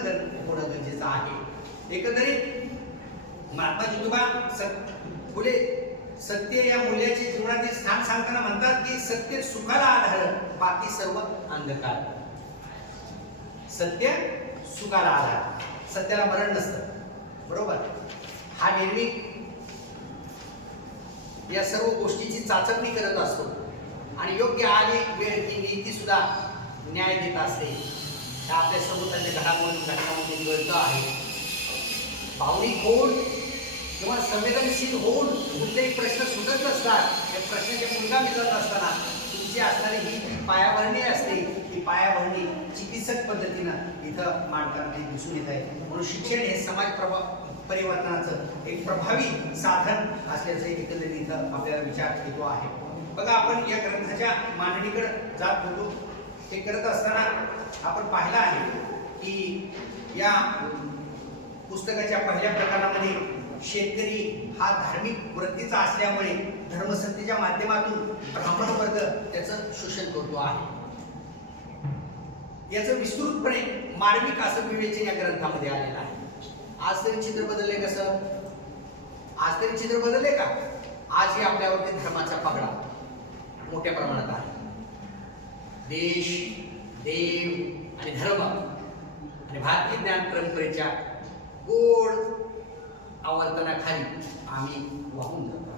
होणं गरजेचं आहे. एकंदरीत महात्मा ज्योतिबा फुले सत्य या मूल्याचे जीवनातील स्थान सांगताना म्हणतात की सत्य सुखाला आधार, बाकी सर्व अंधकार. सत्य सुखाला आधार, सत्याला मरण नसतं. बरोबर. हा निर्मिक या सर्व गोष्टीची चाचपणी करत असतो आणि योग्य आली वेळ ही नीती सुद्धा न्याय देत असते. आपल्या सभोवतालच्या घडामोडींमध्ये गळत आहे. भावनिक होऊन किंवा संवेदनशील होऊन कुठलेही प्रश्न सुटत नसतात. त्या प्रश्नाच्या मुलगा मिळत असताना तुमची असणारी ही पायाभरणी असते. ही पायाभरणी चिकित्सक पद्धतीनं इथं मांडताना दिसून येत आहे. म्हणून शिक्षण हे समाज परिवर्तनाचं एक प्रभावी साधन असल्याचं एकंदरीत इथं आपल्याला विचार येतो आहे. बघा, आपण या ग्रंथाच्या मांडणीकडे जात होतो. हे करत असताना आपण पाहिलं आहे की या पुस्तकाच्या पहिल्या प्रकरणामध्ये शेतकरी हा धार्मिक वृत्तीचा असल्यामुळे धर्मसत्तेच्या माध्यमातून ब्राह्मण वर्ग त्याचं शोषण करतो आहे. याचं विस्तृतपणे मार्मिक असं विवेचन या ग्रंथामध्ये आलेलं आहे. आज तरी चित्र बदलले कसं? आज तरी चित्र बदलले का? आजही आपल्यावरती धर्माचा पगडा मोठ्या प्रमाणात आहे. देश, देव आणि धर्म आणि भारतीय ज्ञान परंपरेच्या गोड आवर्तनाखाली आम्ही वाहून जातो.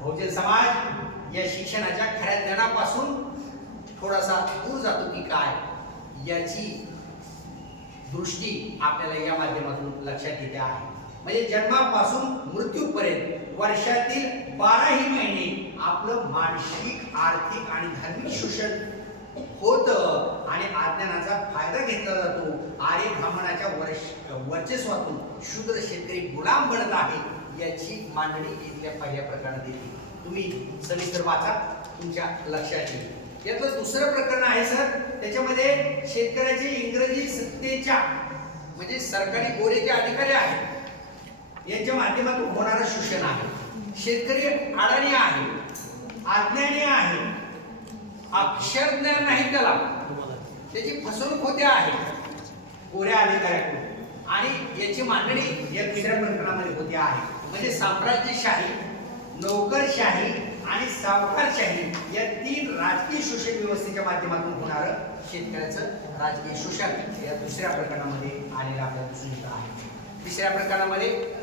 बहुजन समाज या शिक्षणाच्या खऱ्या ज्ञानापासून थोडासा दूर जातो की काय याची दृष्टी आपल्याला या माध्यमातून लक्षात येते आहे. म्हणजे जन्मापासून मृत्यूपर्यंत वर्षातील 12ही महिने आपलं मानसिक, आर्थिक आणि धार्मिक शोषण होतं आणि अज्ञानाचा फायदा घेतला जातो. आर्य ब्राह्मणाच्या वर्चस्वातून शूद्र शेतकरी गुलाम बनत आहे याची मांडणी इथल्या पहिल्या प्रकरणात येते. तुम्ही सविस्तर वाचा, तुमच्या लक्षात येईल. यातलं दुसरं प्रकरण आहे सर, त्याच्यामध्ये शेतकऱ्याचे इंग्रजी सत्तेच्या म्हणजे सरकारी गोरे जे अधिकारी आहेत यांच्या माध्यमातून होणारं शोषण आहे. शेतकरी अडाणी आहे, अज्ञानी आहे, अक्षर ज्ञान नाही, त्याची फसवणूक होते आहे गोऱ्या अधिकाऱ्याकडून आणि याची मांडणी या तिसऱ्या प्रकरणामध्ये होते आहे. म्हणजे साम्राज्यशाही, नोकरशाही आणि सावकारशाही या 3 राजकीय शोषण व्यवस्थेच्या माध्यमातून होणारं शेतकऱ्याचं राजकीय शोषण या दुसऱ्या प्रकरणामध्ये आलेलं आपल्याला दिसून येत आहे. तिसऱ्या प्रकरणामध्ये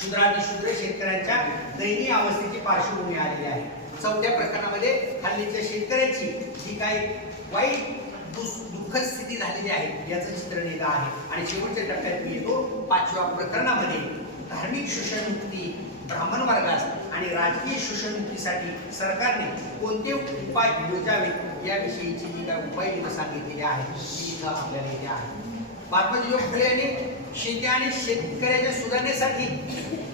शूद्रातिशूद्र शेतकऱ्यांच्या दयनीय अवस्थेची पार्श्वभूमी आलेली आहे. चौथ्या प्रकरणामध्ये हल्लीच्या शेतकऱ्याची जी काही वाईट दुःखद स्थिती झालेली आहे याचं चित्रण येत आहे. आणि शेवटच्या टप्प्यात येतो 5व्या प्रकरणामध्ये धार्मिक शोषणमुक्ती ब्राह्मण वर्गास आणि राजकीय शोषणमुक्तीसाठी सरकारने कोणते उपाय योजावेत याविषयीची जी काही उपाययोजना सांगितलेली आहे ती इथं आपल्याला येते आहे. महात्मा ज्योतिबा फुले यांनी शेती आणि शेतकऱ्याच्या सुधारणेसाठी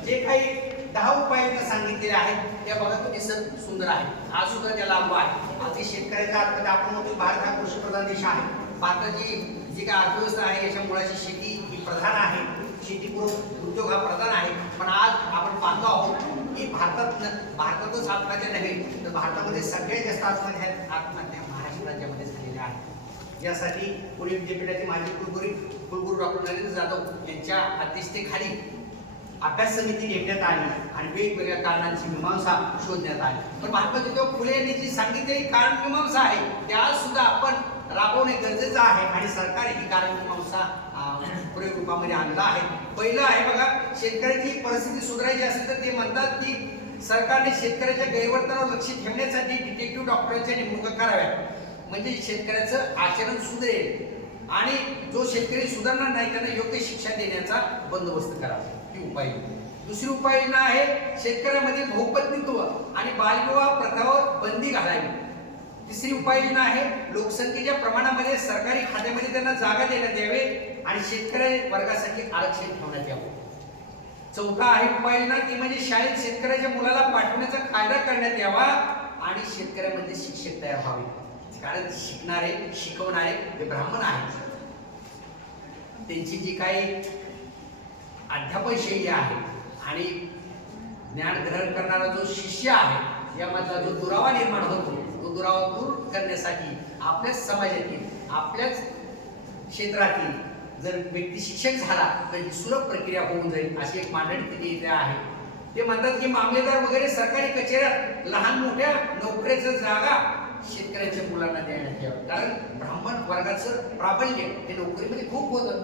जे काही 10 उपाययोजना सांगितलेल्या आहेत त्या बघा तुम्ही सर सुंदर आहे. आज सुद्धा त्या लागू आहे. आज शेतकऱ्याच्या आत्महत्या आपण म्हणतो भारत हा कृषीप्रधान देश आहे. भारताची जी काही अर्थव्यवस्था आहे याच्या मुळाची शेती ही प्रधान आहे. शेतीपूरक उद्योग हा प्रधान आहे. पण आज आपण पाहतो आहोत की भारतातच आत्महत्या नव्हे तर भारतामध्ये सगळ्यात जास्त आत्महत्या महाराष्ट्र राज्यामध्ये झालेल्या आहेत. यासाठी पुणे विद्यापीठाचे माजी कुलगुरू डॉक्टर नरेंद्र जाधव यांच्या अध्यक्षतेखाली अभ्यास समिती नेमण्यात आली आणि वेगवेगळ्या कारणांची मीमांसा शोधण्यात आली. पण महात्मा ज्योतिबा फुले यांनी जी सांगितलेली कारण मीमांसा आहे त्या सुद्धा आपण राबवणे गरजेचं आहे आणि सरकार ही कारण मीमांसा प्रयोग रूपामध्ये आणला आहे. पहिलं आहे बघा, शेतकऱ्याची परिस्थिती सुधारायची असेल तर ते म्हणतात की सरकारने शेतकऱ्याच्या गैरवर्तनावर लक्ष ठेवण्यासाठी डिटेक्टिव्ह डॉक्टरांच्या नेमणुका कराव्यात, म्हणजे शेतकऱ्याचं आचरण सुधारेल आणि जो शेतकरी सुधारणार नाही त्यांना योग्य शिक्षा देण्याचा बंदोबस्त करावा. ही उपाययोजना. दुसरी उपाययोजना आहे शेतकऱ्यामध्ये बहुपत्नीत्व आणि बालविवाह प्रथावर बंदी घालावी. तिसरी उपाययोजना आहे लोकसंख्येच्या प्रमाणामध्ये सरकारी खात्यामध्ये त्यांना जागा देण्यात यावे आणि शेतकरी वर्गासाठी आरक्षण ठेवण्यात यावं. चौथा आहे उपाययोजना ती म्हणजे शाळेत शेतकऱ्याच्या मुलाला पाठवण्याचा कायदा करण्यात यावा आणि शेतकऱ्यामध्ये शिक्षक तयार व्हावे, कारण शिकणारे शिकवणारे हे ब्राह्मण आहेत. त्यांची जी काही अध्यापन शैली आहे आणि ज्ञान ग्रहण करणारा जो शिष्य आहे यामधला जो दुरावा निर्माण होतो तो दुरावा दूर करण्यासाठी आपल्याच समाजातील आपल्याच क्षेत्रातील जर व्यक्ती शिक्षक झाला तर ही सुलभ प्रक्रिया होऊन जाईल अशी एक मांडणी तिथे इथे आहे. ते म्हणतात की मामलेदार वगैरे सरकारी कचेऱ्यात लहान मोठ्या नोकऱ्याच्या जागा शेतकऱ्यांच्या मुलांना देण्यात यावं, कारण ब्राह्मण वर्गाचं प्राबल्य हे नोकरीमध्ये खूप होतं.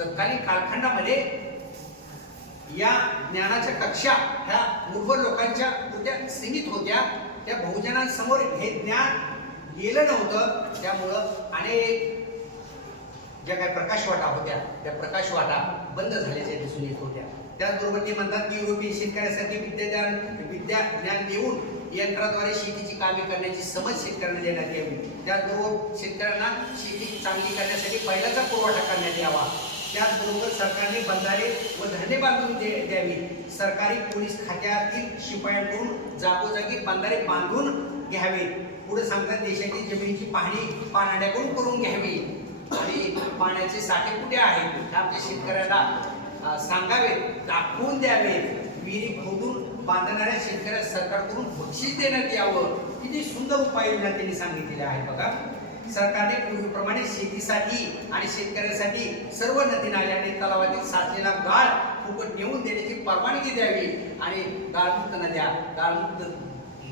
तत्कालीन कालखंडामध्ये या ज्ञानाच्या कक्षा ह्या मूर्ख लोकांच्या पुरत्या सीमित होत्या. त्या बहुजनांसमोर हे ज्ञान गेलं नव्हतं, त्यामुळं अनेक ज्या काही प्रकाशवाटा होत्या त्या प्रकाशवाटा बंद झाल्याच्या दिसून येत होत्या. त्याचबरोबर ते म्हणतात की युरोपियन शेतकऱ्यासाठी विज्ञान देऊन यंत्राद्वारे शेतीची कामे करण्याची समज शेतकऱ्यांना देण्यात यावी. त्याचबरोबर शेतकऱ्यांना शेती चांगली करण्यासाठी बैलाचा पुरवठा करण्यात यावा. त्याचबरोबर सरकारने बंधारे व धरणे बांधून द्यावी. सरकारी पोलीस खात्यातील शिपायांकडून जागोजागी बंधारे बांधून घ्यावे. पुढे सांगतात देशाची जमिनीची पाहणी पानाड्याकडून करून घ्यावी आणि पाण्याचे साठे कुठे आहेत हे आमच्या शेतकऱ्याला सांगावे, दाखवून द्यावे. विहिरी खोदून बांधणाऱ्या शेतकऱ्याला सरकारकडून बक्षीस देण्यात यावं. किती सुंदर उपाययोजना त्यांनी सांगितलेल्या आहेत बघा. सरकारने पूर्वीप्रमाणे शेतीसाठी आणि शेतकऱ्यांसाठी सर्व नदी नाले आणि तलावातील साचलेला गाळ फुकट नेऊन देण्याची परवानगी द्यावी आणि गाळमुक्त नद्या गाळमुक्त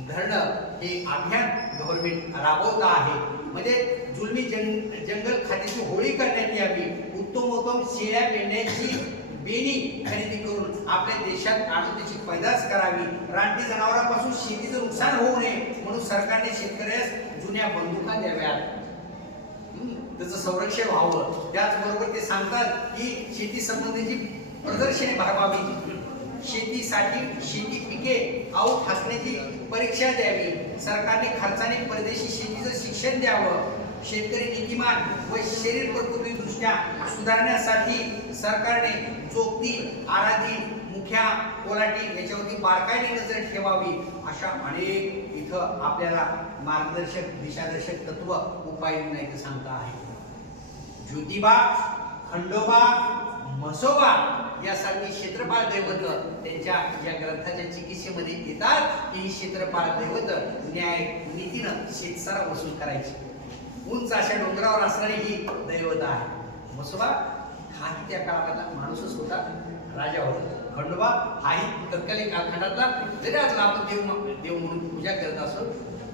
धरणं हे अभियान गव्हर्नमेंट राबवत आहे. म्हणजे जुलमी जंगल खात्याची होळी करण्यात यावी. उत्तमोत्तम शेळ्या मेंढ्यांची बेणी खरेदी करून आपल्या देशात आणून त्याची पैदास करावी. रानटी जनावरांपासून शेतीचं नुकसान होऊ नये म्हणून सरकारने शेतकऱ्यास जुन्या बंदुका द्याव्यात, त्याचं संरक्षण व्हावं. त्याचबरोबर ते सांगतात की शेती संबंधीची प्रदर्शने भरवावी. शेतीसाठी शेती पिके आऊट हाकण्याची परीक्षा द्यावी. सरकारने खर्चाने परदेशी शेतीचं शिक्षण द्यावं. शेतकरी नीतिमान व शरीर प्रकृती दृष्ट्या सुधारण्यासाठी सरकारने चोक्ती आराधी मुख्या कोलाटी याच्यावरती बारकाईने नजर ठेवावी. अशा अनेक इथं आपल्याला मार्गदर्शक दिशादर्शक तत्व उपाययोजना इथं सांगता आहे. ज्योतिबा, खंडोबा, म्हसोबा यासारखी क्षेत्रपाल दैवत त्यांच्या या ग्रंथाच्या चिकित्सेमध्ये येतात. ही क्षेत्रपाल दैवत न्याय नीतीनं शेतसारा वसूल करायची. उंच अशा डोंगरावर असणारी ही दैवत आहे. म्हसोबा हाही त्या काळातला माणूसच होता, राजा होता. खंडोबा हाही तत्कालीन कालखंडातला, जरी आज आपण देव म्हणून पूजा करत असो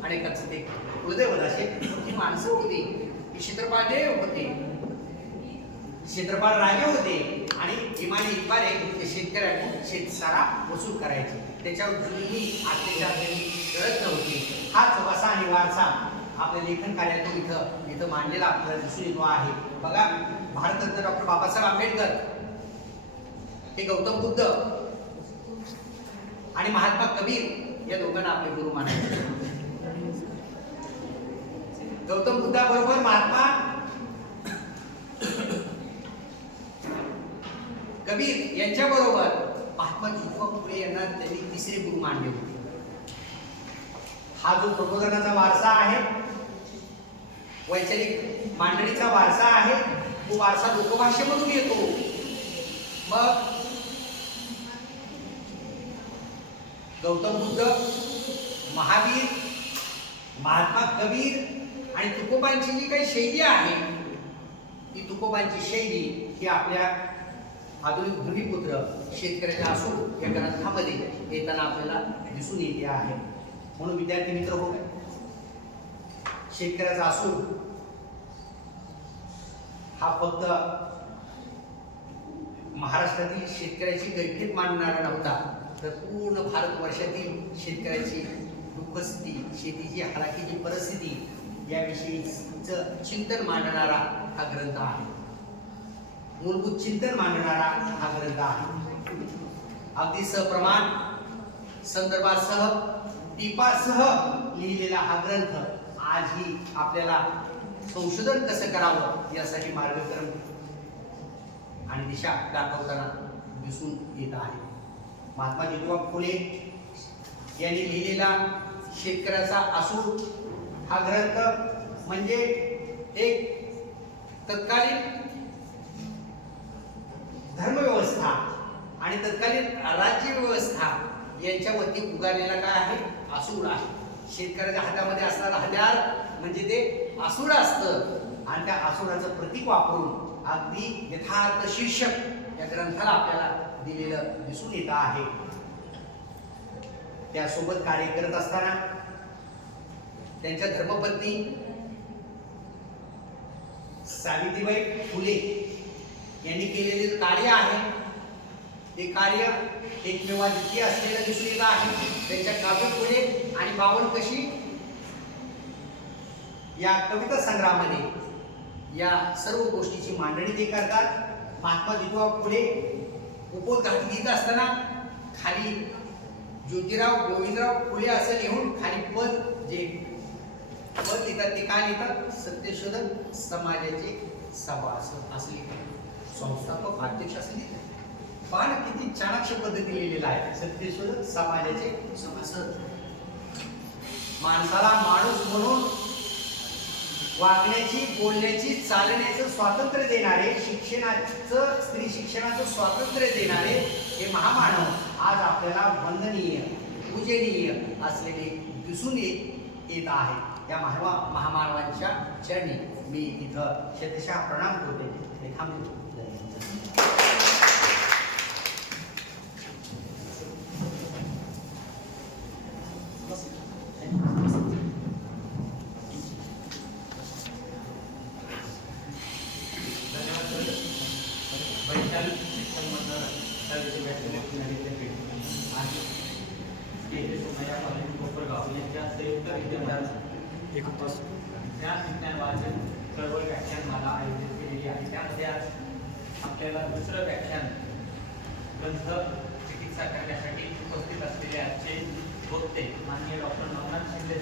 अनेकांचं ते कुलदैवत असे ही माणसं होती. ही क्षेत्रपाल देव होते, क्षेत्रपाल राजे होते आणि इमानी इकबाल हे शेतकऱ्यांकडून शेतसारा वसूल करायचे. त्याच्यावर जुनी अत्याचार करत नव्हते. हाच वसा आणि वारसा आपल्या लेखन कार्यातून इथं मांडलेला आपल्याला दिसून येतो आहे. बघा, भारतरत्न डॉक्टर बाबासाहेब आंबेडकर हे गौतम बुद्ध आणि महात्मा कबीर या दोघांना आपले गुरु मानायचे. गौतम बुद्धाबरोबर महात्मा कबीर यांच्या बरोबर महात्मा ज्योतिबा फुले यांना त्यांनी तिसरे गुरु मानले होते. हा जो प्रबोधनाचा वारसा आहे, वैचारिक मांडणीचा वारसा आहे, तो वारसा लोकभाषेमधून येतो. मग गौतम बुद्ध, महावीर, महात्मा कबीर आणि तुकोबांची जी काही शैली आहे ती तुकोबांची शैली ही आपल्या आधुनिक भूमिपुत्र शेतकऱ्याच्या असून या ग्रंथामध्ये येताना आपल्याला दिसून येते आहे. म्हणून विद्यार्थी मित्र हो, शेतकऱ्याचा असून हा फक्त महाराष्ट्रातील शेतकऱ्याची कैफियत मांडणारा नव्हता, तर पूर्ण भारतवर्षातील शेतकऱ्याची दुःखस्थिती, शेतीची हलाखीची परिस्थिती याविषयीचं चिंतन मांडणारा हा ग्रंथ आहे. मूलभूत चिंतन मांडणारा हा ग्रंथ आहे. अगदी सप्रमाण संदर्भासह टीपासह लिहिलेला हा ग्रंथ आजही आपल्याला संशोधन कसं करावं यासाठी मार्गक्रम आणि दिशा दाखवताना दिसून येत आहे. महात्मा ज्योतिबा फुले यांनी लिहिलेला शेतकऱ्याचा असूड हा ग्रंथ म्हणजे एक तत्कालीन धर्मव्यवस्था आणि तत्कालीन राज्य व्यवस्था यांच्यावरती उगारलेला काय आहे, असूड आहे. शेतकऱ्याच्या हातामध्ये असणारा हत्यार म्हणजे ते असूड असतं आणि त्या असूडाचं प्रतीक वापरून अगदी यथार्थ शीर्षक या ग्रंथाला आपल्याला दिलेलं दिसून येत आहे. त्यासोबत कार्य करत असताना त्यांच्या धर्मपत्नी सावित्रीबाई फुले यांनी केलेले कार्य आहे ते कार्य एकमेवाद्वितीय असलेलं दिसून येत आहे. त्यांच्या काव्यपुढे आणि बावन कशी या कविता संग्रहामध्ये या सर्व गोष्टीची मांडणी ते करतात. महात्मा ज्योतिबा फुले उपोद्घात लिहित असताना खाली ज्योतिराव गोविंदराव फुले असं लिहून खाली पद जे पद लिहितात ते काय लिहितात, सत्यशोधक समाजाचे सभासद असं लिहितात, संस्थापक अध्यक्ष असं लिहितात. पण किती चाणाक्ष पद्धती लिहिलेला आहे, सत्यशोधक समाजाचे सभासद. माणसाला माणूस म्हणून वागण्याची, बोलण्याची, चालण्याचं स्वातंत्र्य देणारे, शिक्षणाचं, स्त्री शिक्षणाचं स्वातंत्र्य देणारे हे महामानव आज आपल्याला वंदनीय, पूजनीय असलेले दिसून येत आहे. या महामानवांच्या चरणी मी इथं शतशः प्रणाम करते. ते थांबतो. त्या विज्ञान वाचन चळवळ व्याख्यानमाला आयोजित केलेली आहे. त्यामध्ये आज आपल्याला दुसरं व्याख्यान ग्रंथ चिकित्सा करण्यासाठी उपस्थित असलेले आजचे वक्ते माननीय डॉक्टर नवनाथ शिंदे